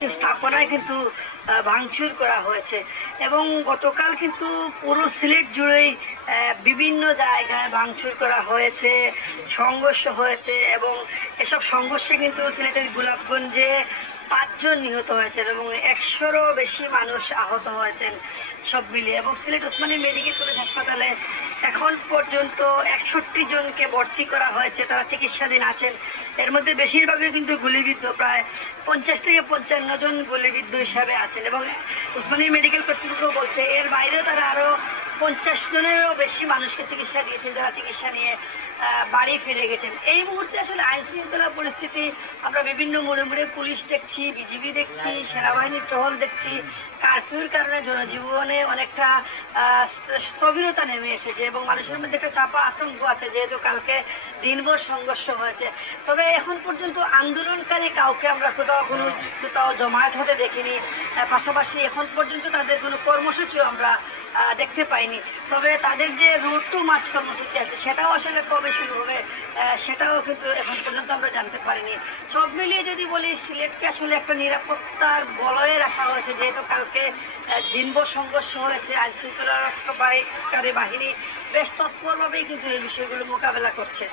স্থাপনায় কিন্তু ভাঙচুর করা হয়েছে এবং গতকাল কিন্তু পুরো সিলেট জুড়েই বিভিন্ন জায়গায় ভাঙচুর করা হয়েছে, সংঘর্ষ হয়েছে এবং এসব সংঘর্ষে কিন্তু সিলেটের গোলাপগঞ্জে 5 জন নিহত হয়েছেন এবং 100-রও বেশি মানুষ আহত হয়েছেন সব মিলিয়ে। এবং সিলেট ওসমানী মেডিকেল কলেজ হাসপাতালে এখন পর্যন্ত 61 জনকে ভর্তি করা হয়েছে, তারা চিকিৎসাধীন আছেন। এর মধ্যে বেশিরভাগই কিন্তু গুলিবিদ্ধ, প্রায় 50 থেকে 55 জন গুলিবিদ্ধ হিসাবে আছেন এবং ওসমানী মেডিকেল কর্তৃপক্ষ বলছে এর বাইরেও তারা আরও 50 জনেরও বেশি মানুষকে চিকিৎসা দিয়েছেন, যারা চিকিৎসা নিয়ে বাড়ি ফিরে গেছেন। এই মুহূর্তে আসলে আইন শৃঙ্খলা পরিস্থিতি আমরা বিভিন্ন মোড়ে মোড়ে পুলিশ দেখছি, বিজিবি দেখছি, সেনাবাহিনীর টহল দেখছি। কারফিউর কারণে জনজীবনে অনেকটা স্থবিরতা নেমে এসেছে এবং মানুষের মধ্যে একটা চাপা আতঙ্ক আছে, যেহেতু কালকে দিনভর সংঘর্ষ হয়েছে। তবে এখন পর্যন্ত আন্দোলনকারী কাউকে আমরা কোথাও জমায়েত হতে দেখিনি। পাশাপাশি এখন পর্যন্ত তাদের কোনো কর্মসূচিও আমরা দেখতে পাইনি। তবে তাদের যে রোড টু মার্চ কর্মসূচি আছে সেটাও আসলে কবে শুরু হবে সেটাও কিন্তু এখন পর্যন্ত আমরা জানতে পারিনি। সব মিলিয়ে যদি বলি, সিলেটকে আসলে একটা নিরাপত্তার বলয়ে রাখা হয়েছে, যেহেতু কালকে দিনভর সংঘর্ষ হয়েছে। আইন শৃঙ্খলা রক্ষাকারী বাহিনী বেশ তৎপরভাবেই কিন্তু এই বিষয়গুলো মোকাবেলা করছে।